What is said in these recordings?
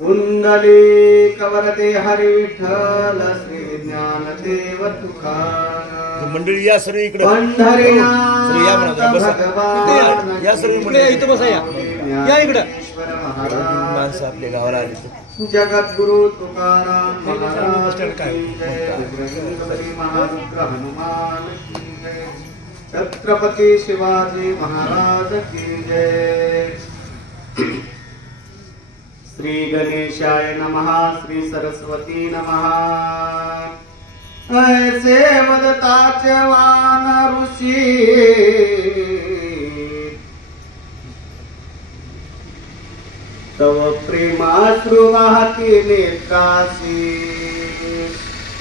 कुंडली कवरते हरी विठ्ठल श्री ज्ञानदेव तुकाराम मंडळी या सर्व इकडे पंढरीनाथ भगवान या सर्व मंडळी इथं बसा या इकडे महाराज माणसं आपल्या गावाला आली जगद्गुरु तुकाराम महाराज की जय श्री महारुद्र हनुमान की जय छत्रपती शिवाजी महाराज की जय श्री गणेशाय नमः श्री सरस्वती नमः ऐसे वदताचे वान ऋषी तव प्रेमाश्रु वाहती नेत्रासी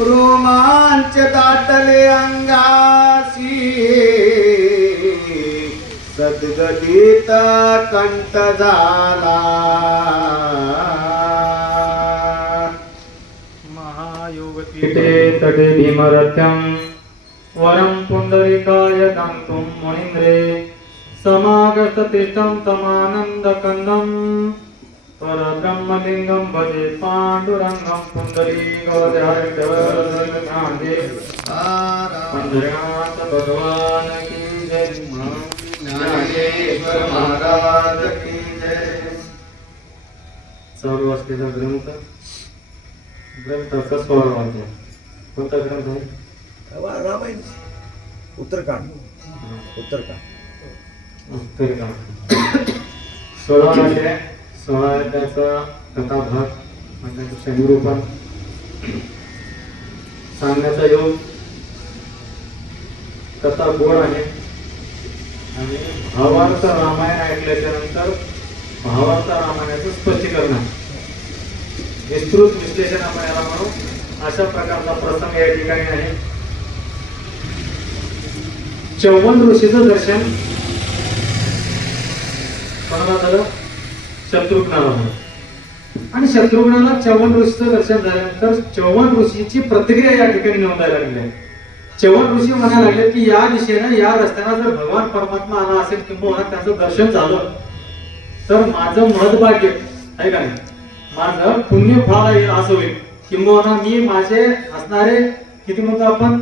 रोमांच दाटले अंगासी सद्गदित कंठ झाला महायोगपीठे तटे भीमरथ्यं वरं पुंडरीकाय गन्तुं मुनीन्द्रे समागततिष्ठं तमानन्दकन्दं परब्रह्मलिङ्गं भजे पाण्डुरङ्गं पुण्डरीकवरहरितवरदर्शनान्ते पंढरीनाथ भगवान की जय ज्ञानेश्वर महाराज की जय सर्व असलेला ग्रंथ ग्रंथाचा स्वर वाचतो कोणता ग्रंथ आहे रामायण उत्तरकांड 16 अध्यायाचा कथाभाग म्हणजे शनिरूपण सांगण्याचा योग कथा गोड आहे आणि भावार्थ रामायण ऐकल्याच्या नंतर भावार्थ रामायणाचं स्पष्टीकरण आहे विस्तृत विश्लेषण आपण याला म्हणू अशा प्रकारचा प्रसंग या ठिकाणी आहे चौवन ऋषीचं दर्शन कोणाला झालं शत्रुघ्नाला आणि शत्रुघ्नाला चौवन ऋषीचं दर्शन झाल्यानंतर चौवन ऋषीची प्रतिक्रिया या ठिकाणी नोंदायला लागली आहे चौवन ऋषी म्हणायला लागले की या दिशेनं या रस्त्यानं जर भगवान परमात्मा आला असेल किंवा त्याचं दर्शन झालं तर माझं महत्भाग्य आहे का नाही माझं पुण्य फळाला येईल असं होईल किंवा मी माझे असणारे किती म्हणतो आपण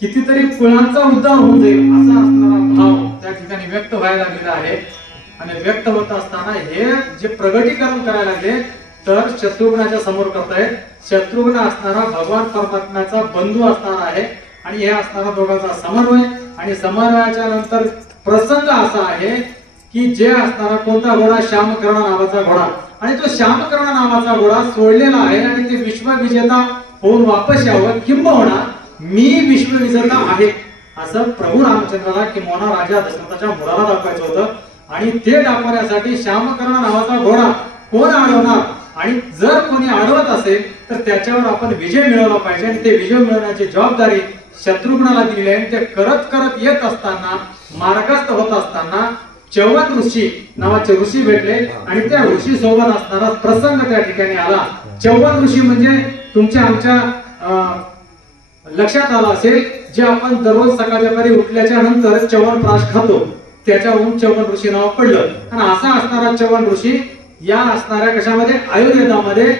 कितीतरी कुळांचा उद्धार होऊन जाईल असा असणारा भाव त्या ठिकाणी व्यक्त व्हायला लागलेला आहे आणि व्यक्त होत असताना हे जे प्रगटीकरण करायला लागले तर शत्रुघ्नाच्या समोर करतायत शत्रुघ्न असणारा भगवान परमात्म्याचा बंधू असणार आहे आणि हे असणारा दोघांचा समन्वय आणि समन्वयाच्या नंतर प्रसंग असा आहे की जे असणारा कोणता घोडा श्यामकर्ण नावाचा घोडा आणि तो श्यामकर्ण नावाचा घोडा सोडलेला आहे आणि ते विश्वविजेता होऊन वापस यावं किंबहुना मी विश्वविजेता आहे असं प्रभू रामचंद्राला किंवा राजा दशरथाच्या मुलाला दाखवायचं होतं आणि ते दाखवण्यासाठी श्यामकर्ण नावाचा घोडा कोण अडवणार आणि जर कोणी अडवत असेल तर त्याच्यावर आपण विजय मिळवला पाहिजे आणि ते विजय मिळवण्याची जबाबदारी शत्रुघ्नाला दिली आहे ते करत करत येत असताना मार्गस्थ होत असताना चौवन ऋषी नावाचे ऋषी भेटले आणि त्या ऋषी सोबत असणारा प्रसंग त्या ठिकाणी आला चौवन ऋषी म्हणजे तुमच्या आमच्या लक्षात आला असेल जे आपण दररोज सकाळी उठल्याच्या नंतर चौवन प्राश खातो त्याच्यावरून चौवन ऋषी नाव पडलं आणि असा असणारा चौवन ऋषी या असणाऱ्या कशामध्ये आयुर्वेदामध्ये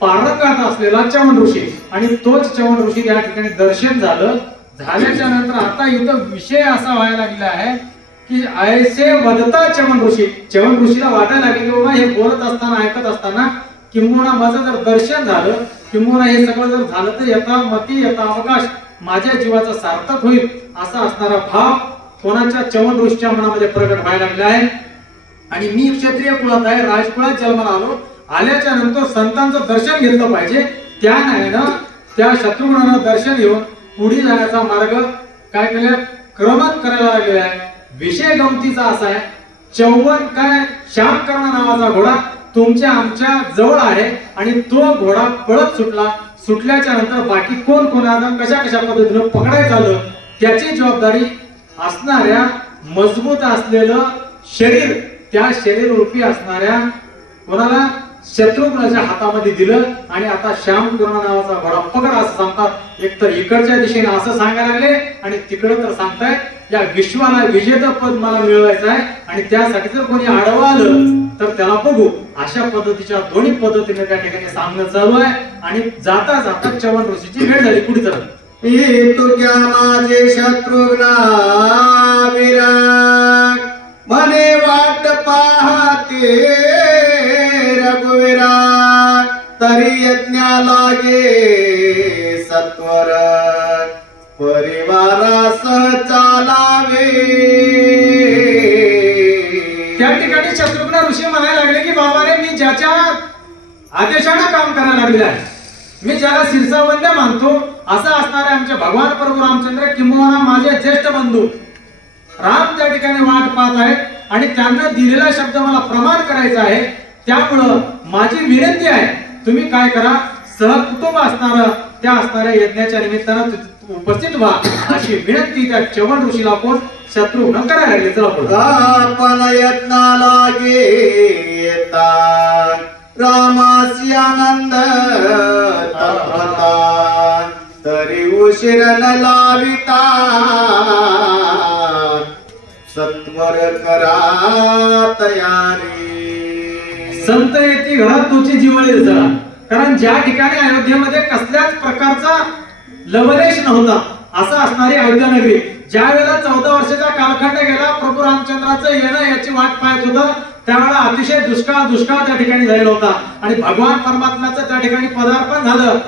पारंगत असलेला चौवन ऋषी आणि तोच चौवन ऋषी या ठिकाणी दर्शन झालं झाल्याच्या नंतर आता इथं विषय असा व्हायला लागला आहे की ऐसे वदता चौवन ऋषीला वाटायला लागले की बाबा हे बोलत असताना ऐकत असताना किंबहुना माझं जर दर्शन झालं किंबहुना हे सगळं जर झालं तर यथा मती यथा अवकाश माझ्या जीवाचा सार्थक होईल असा असणारा भाव कोणाच्या चौवन ऋषीच्या मनामध्ये प्रगट व्हायला लागला आहे आणि मी क्षत्रिय कुळात आहे राजकुळात जन्माला आलो आल्याच्या नंतर संतांचं दर्शन घेतलं पाहिजे त्या नाहीनं त्या शत्रुघ्नाला दर्शन घेऊन पुढे जाण्याचा मार्ग काय केला क्रमांक करायला लागलेला आहे विषय गमतीचा असा आहे चौवन काय श्यामकर्ण नावाचा घोडा तुमच्या आमच्या जवळ आहे आणि तो घोडा पळत सुटल्याच्या नंतर बाकी कोण कोणाला कशा कशा पद्धतीने पकडायचं आलं त्याची जबाबदारी असणाऱ्या मजबूत असलेलं शरीर त्या शरीर रूपी असणाऱ्या कोणाला शत्रुघ्नाच्या हातामध्ये दिलं आणि आता श्यामकर्ण नावाचा घोडा पकड असं सांगतात एक तर इकडच्या दिशेने असं सांगायला लागले आणि तिकडं तर सांगतायत या विश्वाला विजेता पद मला मिळवायचं आहे आणि त्यासाठी जर कोणी आडवं आलं तर त्याला बघू. अशा पद्धतीच्या दोन्ही पद्धतीने त्या ठिकाणी सामना चालू आहे आणि जाता जाता च्यवन ऋषीची भेट झाली. पुढे चला. तू क्या माझे शत्रुघ्ना विराग म्हणे वाट पाहते रघुवीरा तरी यज्ञाला गे सत्वर परिवारासह चालावे. त्या ठिकाणी शत्रुघ्न ऋषी म्हणायला लागले की बाबाने मी ज्याच्या आदेशाने काम करायला लागले आहे, मी ज्याला शिरसावंद्य मानतो असं असणारे आमचे भगवान प्रभू रामचंद्र किंबहुना माझे ज्येष्ठ बंधू राम त्या ठिकाणी वाट पाहत आहेत आणि त्यांना दिलेला शब्द मला प्रमाण करायचा आहे. त्यामुळं माझी विनंती आहे, तुम्ही काय करा, सहकुटुंब असणाऱ्या यज्ञाच्या निमित्तानं उपस्थित व्हा अशी विनंती त्या च्यवन ऋषीला कोण शत्रुघ्न करायला लागले. चला पुढे. आपण यत्नाला गेता रामासी आनंद तत्वता तरी उशीर न लाविता सत्वर करा तयारी. संत येते घरात तुझी जिवळी जरा, कारण ज्या ठिकाणी अयोध्येमध्ये कसल्याच प्रकारचा लवलेश नव्हता असं असणारी अयोध्या नगरी, ज्या वेळेला 14 वर्षाचा कालखंड गेला प्रभू रामचंद्राचं येणं याची वाट पाहत होतं, त्यावेळेला अतिशय दुष्काळ त्या ठिकाणी झालेला होता आणि भगवान परमात्म्याचं त्या ठिकाणी पदार्पण झालं.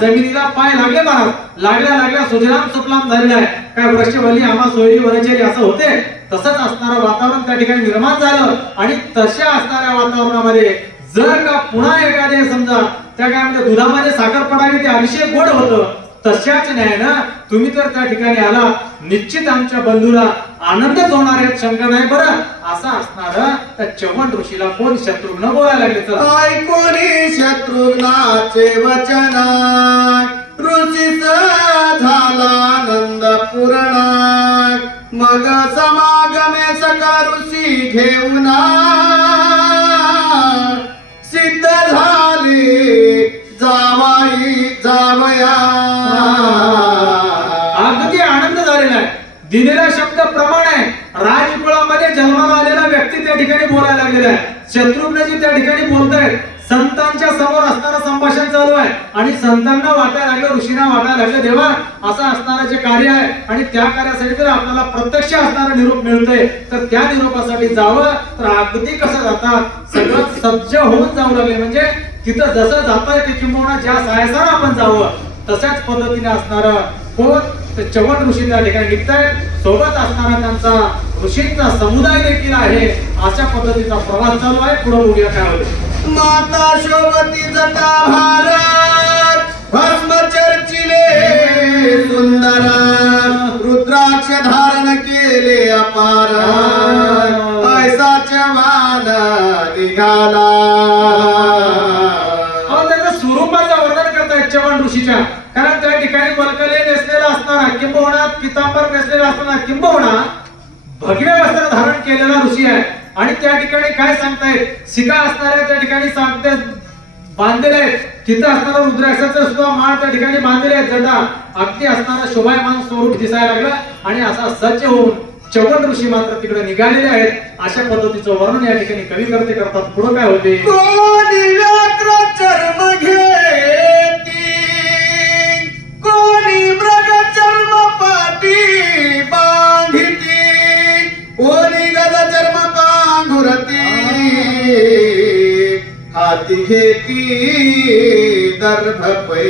जमिनीला पाय लागले महाराज, लागल्या सुजलाम सुफलाम झालेला आहे. काय वृक्षवल्ली आम्हा सोयरी वनचरी असं होते तसंच असणारं वातावरण त्या ठिकाणी निर्माण झालं आणि तशा असणाऱ्या वातावरणामध्ये जर का पुन्हा एखादे समजा त्या काय दुधामध्ये साखर पडावी ते अतिशय गोड होतं, तशाच नाही ना तुम्ही तर त्या ठिकाणी आला, निश्चित आमच्या बंधूला आनंदच होणार आहे, शंका नाही. बरं असं असणार त्या च्यवन ऋषीला कोण शत्रुघ्न बोलायला लागले. ऐकोनी शत्रुघ्नाचे वचन ऋषीच झाला आनंद पूर्ण मग समागमे सका ऋषी घेऊन सिद्ध झाले जावया. अगदी आनंद झालेला आहे. दिलेला शब्द प्रमाण आहे. राजकुळामध्ये जन्माला आलेला व्यक्ती त्या ठिकाणी बोलायला लागलेला आहे. शत्रुघ्नजी त्या ठिकाणी बोलतायत. संतांच्या समोर असणारं संभाषण चालू आहे आणि संतांना वाटायला लागलं, ऋषींना वाटायला लागलं देवा असं असणारं जे कार्य आहे आणि त्या कार्यासाठी जर आपल्याला प्रत्यक्ष असणारा निरोप मिळतोय तर त्या निरोपासाठी जावं तर अगदी कसं जातात सगळं सज्ज होऊन जाऊ लागले. म्हणजे तिथं जसं जाता येते किंवा ज्या सायसानं आपण जावं तशाच पद्धतीने असणारं कोण च्यवन ऋषी त्या ठिकाणी निघतायत. सोबत असणारा त्यांचा ऋषींचा समुदाय देखील आहे. अशा पद्धतीचा प्रवास चालू आहे. पुढे बघूया काय होते. माता शोभती जटा भारत भस्म चर्चिले सुंदर रुद्राक्ष धारण केले अपार ऐसा चवान निघाला. त्याचं स्वरूपाचं वर्णन करतायत च्यवन ऋषीच्या, कारण त्या ठिकाणी वल्कले नेसलेला असताना किंबहुना पितांबर नेसलेला असताना किंबहुना भगवे वस्त्र धारण केलेला ऋषी आहे आणि त्या ठिकाणी काय सांगतायत शिका असणाऱ्या त्या ठिकाणी सांगते बांधलेले आहेत. तिथं असणारा रुद्राक्षाचा सुद्धा माळ त्या ठिकाणी बांधलेले आहेत. जटा अगदी असणारा शोभायमान स्वरूप दिसायला लागलं आणि असा सज्ज होऊन च्यवन ऋषी मात्र तिकडे निघालेले आहेत. अशा पद्धतीचं वर्णन या ठिकाणी कवी करतात. पुढे काय होते. कोणी व्याघ्र चर्म घेती कोणी मृग चर्म पाटी बांधिती कोणी गज चर्म पांघुरती हाती घेती दर्भ पै.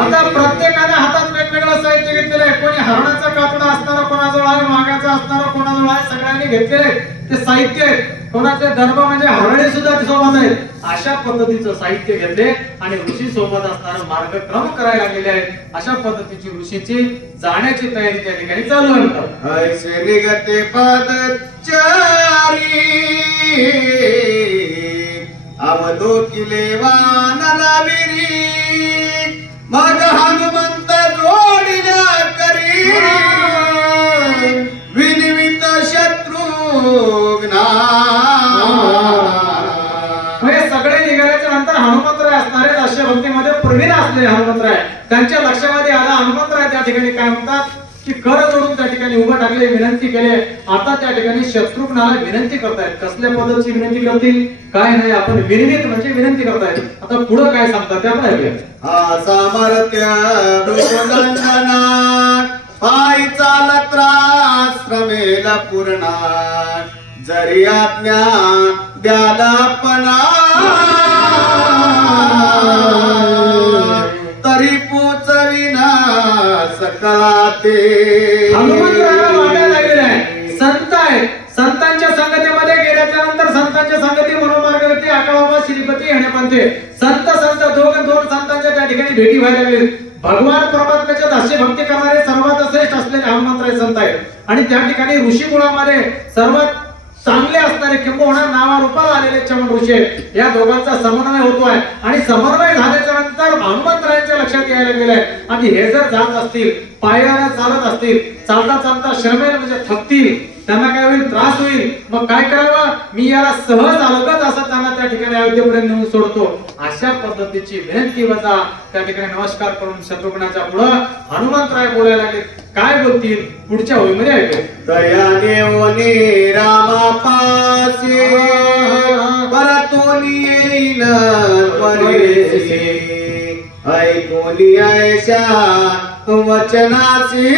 आता प्रत्येकाने हातात वेगवेगळं साहित्य घेतलेलं आहे. कोणी हरणाचा कातडा असणारा कोणाजवळ आहे, वाघाचा असणारा कोणाजवळ आहे, सगळ्यांनी घेतलेले ते साहित्य आहे. कोणाचे दर्भ म्हणजे हरणे सुद्धा सोबत आहेत. अशा पद्धतीचं साहित्य घेतले आणि ऋषी सोबत असणारं मार्गक्रम करायला लागलेले आहेत. अशा पद्धतीची ऋषीची जाण्याची तयारी त्या ठिकाणी चालू आहे. ऐसे निगते पदचारी अवलोकिले वानरविरी मग हनुमंत जोडिल्या करी विनिमित शत्रुघ्ना. हे सगळे निघाल्याच्या नंतर हनुमंतराय असणारे अशा भक्तीमध्ये प्रवीण असलेले हनुमंतराय त्यांच्या लक्षामध्ये आला. हनुमंतराय त्या ठिकाणी काय म्हणतात की कर जोडून त्या ठिकाणी उभं टाकले, विनंती केले. आता त्या ठिकाणी शत्रुघ्नाला विनंती करतायत. कसल्या पद्धतीची विनंती करतील काय नाही, आपण विनंती म्हणजे विनंती करतायत. आता पुढे काय सांगतात ते आपण ऐकूया. सामर्थ्य दुर्गंधना पायी चालत श्रमेल पूर्णा जरी आज्ञा द्यालापणा तरी पोचविना सकला ते. हनुमंतरायाला वाटायला लागलेलं आहे संत आहे, संतांच्या संगतीमध्ये गेल्याच्या नंतर संतांच्या संगती मनोमार्गवरती अकळावा श्रीपती येणे संत दोन संतांच्या त्या ठिकाणी भेटी व्हायला लागले. भगवान परमात्म्याच्या दास्य भक्ती करणारे सर्वात श्रेष्ठ असलेले हनुमंतराय संत आहेत. आणि त्या ठिकाणी ऋषी कुळामध्ये सर्वात चांगले असणारे किंबहुना नावारूपाला आलेले चमन ऋषी या दोघांचा समन्वय होतोय. आणि समन्वय झाल्याच्या नंतर हनुमंतरायांच्या लक्षात यायला गेलंय आणि हे जर जात असतील, पायाला चालत असतील, चालता चालता श्रमेल म्हणजे थकतील, त्यांना काय होईल, त्रास होईल, मग काय करावं, मी याला सहज अलगत असं त्यांना त्या ठिकाणी अयोध्येपर्यंत नेऊन सोडतो. अशा पद्धतीची विनंती वजा त्या ठिकाणी नमस्कार करून शत्रुघ्नाच्या पुढे हनुमंतराय बोलायला लागले. काय बोलतील पुढच्या होळीमध्ये ऐकू. दया देवनी रामापासे परतून येईल परेसे ऐकूनी ऐशा वचनाचे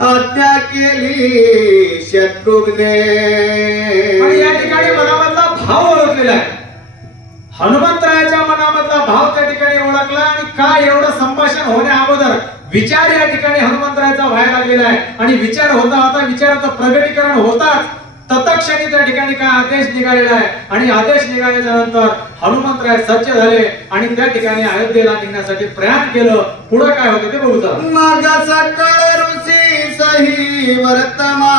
आज्ञा केली शत्रुघ्ने. आणि या ठिकाणी मनामधला भाव ओळखलेला आहे. हनुमंतरायाच्या मनामधला भाव त्या ठिकाणी ओळखला आणि काय एवढं संभाषण होण्या अगोदर विचार या ठिकाणी हनुमंतरायाचा व्हायला लागलेला आहे. आणि विचार होता होता विचाराचं प्रगटीकरण होताच तत्क्षणी त्या ठिकाणी काय आदेश निघालेला आहे. आणि आदेश निघाल्याच्या नंतर हनुमंतराय सज्ज झाले आणि त्या ठिकाणी अयोध्येला निघण्यासाठी प्रयाण केलं. पुढे काय होतं ते बघू चला. मग सकळ ऋषी सही वर्तमाना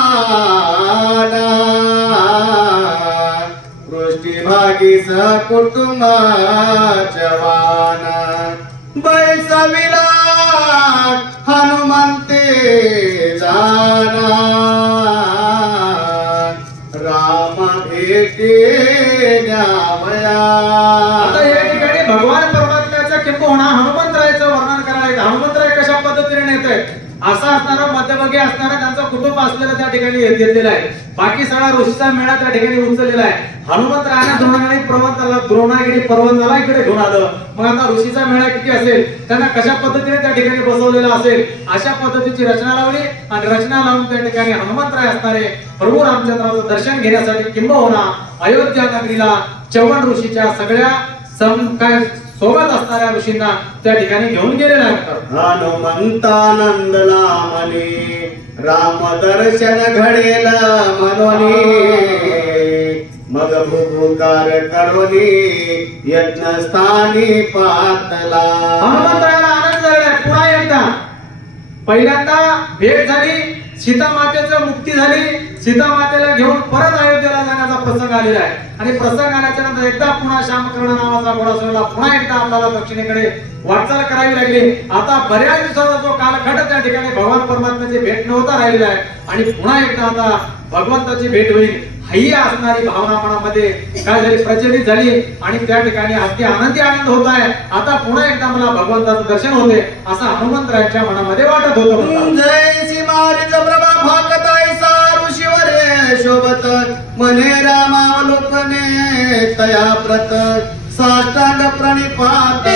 पृष्ठभागी सहकुटुंब जवाना बैसविला हनुमंते जाना राम भेटे न्यावया. आता या ठिकाणी भगवान परमात्म्याचं किंबहुना हनुमंतरायाचं वर्णन करायला. हनुमंतराय कशा पद्धतीने नेत आहेत, असा असणारा मध्यभागी असणारा त्यांचं कुटुंब असलेलं त्या ठिकाणी घेतलेलं आहे. बाकी सगळा ऋषीचा मेळा त्या ठिकाणी उचललेला आहे. हनुमंतरायाने द्रोणागिरी पर्वताला इकडे घेऊन आलं. मग आता ऋषीचा मेळा किती असेल, त्यांना कशा पद्धतीने त्या ठिकाणी बसवलेला असेल, अशा पद्धतीची रचना लावली. आणि रचना लावून त्या ठिकाणी हनुमंतराय असणारे प्रभू रामचंद्राचं दर्शन घेण्यासाठी किंबहुना अयोध्या नगरीला चव्हाण ऋषीच्या सगळ्या काय सोबत असणाऱ्या ऋषींना त्या ठिकाणी घेऊन गेलेला आहे. हनुमंतानंदला मनी राम दर्शन घडेल मनोनी मग भूभुकार करोनी यज्ञ स्थानी पातला. हनुमंतरायाला आनंद झाला. पुन्हा एकदा पहिल्यांदा भेट झाली, सीता मातेचं मुक्ती झाली, सीता मातेला घेऊन परत अयोध्येला जाण्याचा प्रसंग आलेला आहे. आणि प्रसंग आल्याच्या नंतर एकदा पुन्हा श्यामकर्ण नावाचा घोडासुरला पुन्हा एकदा आपल्याला दक्षिणेकडे वाटचाल करावी लागली. आता बऱ्याच दिवसाचा जो कालखंड त्या ठिकाणी भगवान परमात्म्याची भेट नव्हता राहिलेला आहे. आणि पुन्हा एकदा आता भगवंताची भेट होईल ही असणारी भावना मनामध्ये काय झाली, प्रचलित झाली. आणि त्या ठिकाणी अगदी आनंदी आनंद होत आहे. आता पुन्हा एकदा मला भगवंताचं दर्शन होते असं हनुमंतरायांच्या मनामध्ये वाटत होतं. जय श्रीमारी प्रभा भागताय ऋषीवरे शोभत मने रामावलोकने तया प्रत साष्टांग प्रणिपात.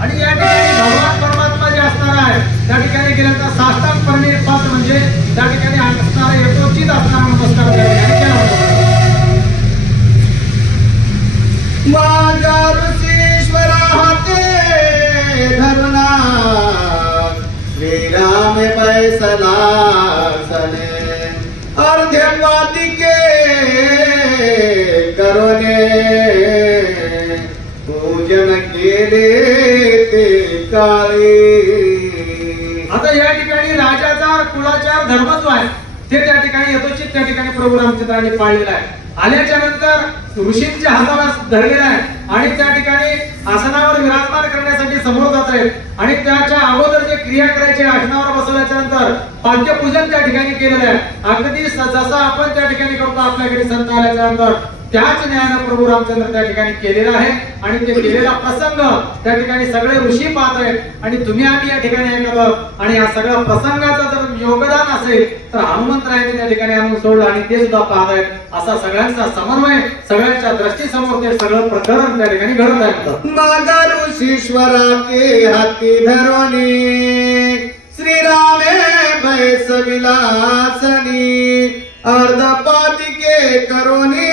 आणि या ठिकाणी भगवान परमात्मा जे असणार आहे त्या ठिकाणी गेल्यानंतर साष्टांग प्रणिपात म्हणजे त्या ठिकाणी असणारा यथोचित असणारा नमस्कार त्या ठिकाणी केला होता. माझ्या ऋषीश्वरा हाते धरुणा श्रीराम बैसला सने अर्ध्यवादिके करोने पूजन केले ते काळे. आता या ठिकाणी राजाचा कुळाचार धर्म जो आहे ते त्या ठिकाणी यथोचित त्या ठिकाणी प्रभू रामचंद्रांनी पाळलेला आहे. आल्याच्या नंतर ऋषींच्या हाताला धरलेला आहे आणि त्या ठिकाणी आसनावर विराजमान करण्यासाठी समोर जात आहेत. आणि त्याच्या अगोदर जे क्रिया करायचे आसनावर बसवल्याच्या नंतर पाद्यपूजन त्या ठिकाणी केलेलं आहे. अगदी जसं आपण त्या ठिकाणी करतो आपल्या घरी संत आल्याच्या नंतर त्याच न्यायानं प्रभू रामचंद्र त्या ठिकाणी केलेला आहे आणि ते केलेला प्रसंग त्या ठिकाणी सगळे ऋषी पाहत आहेत आणि तुम्ही आम्ही या ठिकाणी ऐकत आणि या सगळ्या प्रसंगाचं जर योगदान असेल तर हनुमंतरायांनी त्या ठिकाणी आणून सोडलं आणि ते सुद्धा पाहत आहेत असा सगळ्यांचा समन्वय सगळ्यांच्या दृष्टीसमोर ते सगळं प्रकरण त्या ठिकाणी घडत आहे. माझा ऋषीश्वरा के हाती धरोनी श्रीरामे भैस विलासनी अर्धपातिके करोनी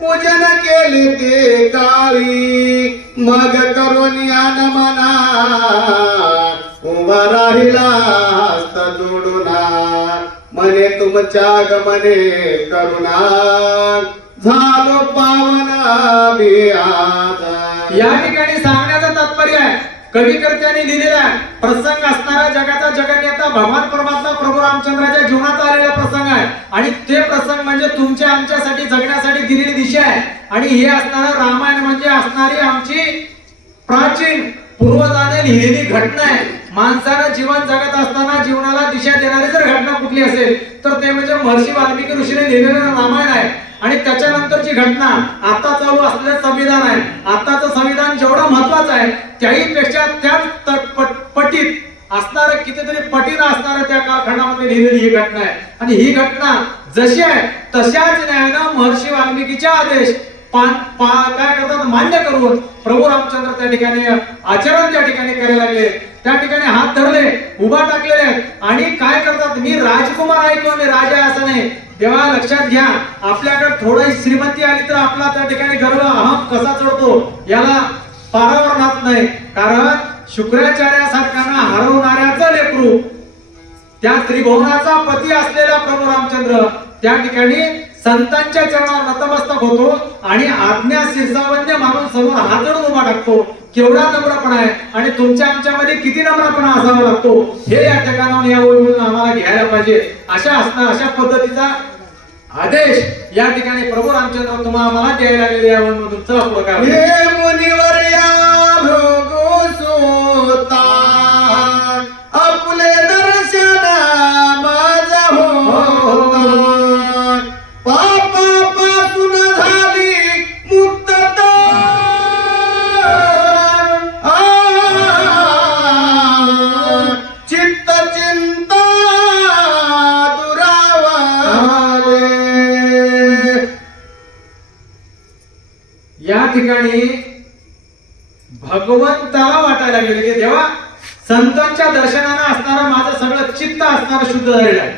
पूजन केले ते काळी मग करोनी मना उभा राहिला हस्त जोडुना मने तुमच्या गमने करुणा झालो पावना मी आज. या ठिकाणी सांगण्याचं तात्पर्य आहे कविकर्त्यांनी लिहिलेला आहे प्रसंग असणारा जगाचा जगन्नेता भगवान परमात्मा प्रभू रामचंद्राच्या जीवनात आलेला प्रसंग आहे आणि ते प्रसंग म्हणजे तुमच्या आमच्यासाठी जगण्यासाठी दिलेली दिशा आहे आणि हे असणारं रामायण म्हणजे असणारी आमची प्राचीन पूर्वजाने लिहिलेली घटना आहे. माणसानं जीवन जगत असताना जीवनाला दिशा देणारी जर घटना कुठली असेल तर ते म्हणजे महर्षी वाल्मिकी ऋषीने लिहिलेलं रामायण आहे आणि त्याच्यानंतरची घटना आता चालू असलेलं संविधान आहे. आताचं संविधान जेवढं महत्वाचं आहे त्याहीपेक्षा त्याच पटीत असणारं कितीतरी पटीनं असणारं त्या कालखंडामध्ये लिहिलेली ही घटना आहे आणि ही घटना जशी आहे तशाच न्यायानं महर्षी वाल्मिकीचे आदेश काय करतात मान्य करून प्रभू रामचंद्र त्या ठिकाणी आचरण त्या ठिकाणी करायला लागले. त्या ठिकाणी हात धरले उभा टाकलेले आहेत आणि काय करतात मी राजकुमार आहे किंवा मी राजा असं नाही. तेव्हा लक्षात घ्या आपल्याकडे थोडी श्रीमंती आली तर आपला त्या ठिकाणी गर्व अहम कसा चढतो याला पारावर राहत नाही. कारण शुक्राचार्यासारख्यांना हरवणाऱ्याचं लेकरू त्या त्रिभुवनाचा पती असलेला प्रभू रामचंद्र त्या ठिकाणी संतांच्या चरणावर नतमस्तक होतो आणि आज्ञा शिरसावन्य मानून समोर हात जोडून उभा टाकतो. केवढा नम्रपणा आहे आणि तुमच्या आमच्यामध्ये किती नम्रपणा असावा लागतो हे या ठिकाणाहून या ओळीवरून आम्हाला घ्यायला पाहिजे. अशा पद्धतीचा आदेश या ठिकाणी प्रभू रामचंद्र तुम्हाला आम्हाला द्यायला लागलेले यामधून चला पुढे काय हे मुनिवर या भोगो सोता आपले दर्शन माझा होता पापापासून झाली मुक्तता चित्त चिंता दुरावले. या ठिकाणी भगवंताला वाटायला गेले की देवा संतांच्या दर्शनानं असणारं माझं सगळं चित्त असणारं शुद्ध झालेलं आहे.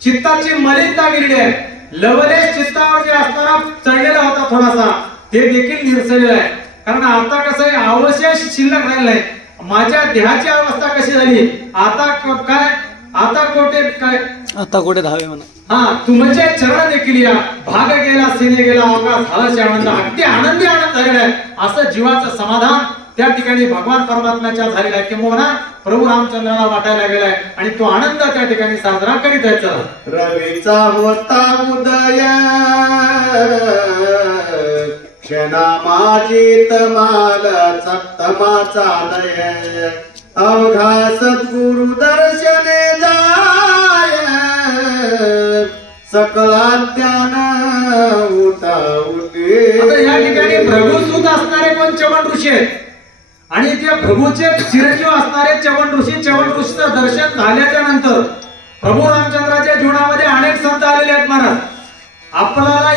चित्ताची मलिनता गेलेली आहे. लवलेश चित्तावर जे असणारा चढलेला होता थोडासा ते देखील निरसलेला आहे. कारण आता कसं आहे अवशेष शिल्लक राहिला नाही. माझ्या देहाची अवस्था कशी झाली आता काय आता कोठे धावे म्हणा हा तुमचे चरण देखील या भाग गेला सेने गेला अवकाश झाला आनंद अगदी आनंदी आनंद झालेला आहे. असं जीवाचं समाधान त्या ठिकाणी भगवान परमात्म्याच्या झालेला आहे किंवा प्रभू रामचंद्राला वाटायला गेलाय आणि तो आनंद त्या ठिकाणी साजरा करीत आहे. रवीचा होता उदय क्षणा माझी तमाला तमाचा लय अवघा सद्गुरु दर्शने जाय सकला ज्ञान उठा उठे. आता या ठिकाणी भृगुसुत असणारे पण चवन ऋषी आहेत आणि ते भृगूचे चिरंजीव असणारे चवन ऋषीचं दर्शन झाल्याच्या नंतर प्रभू रामचंद्राच्या जीवनामध्ये अनेक संत आलेले आहेत महाराज. आपल्याला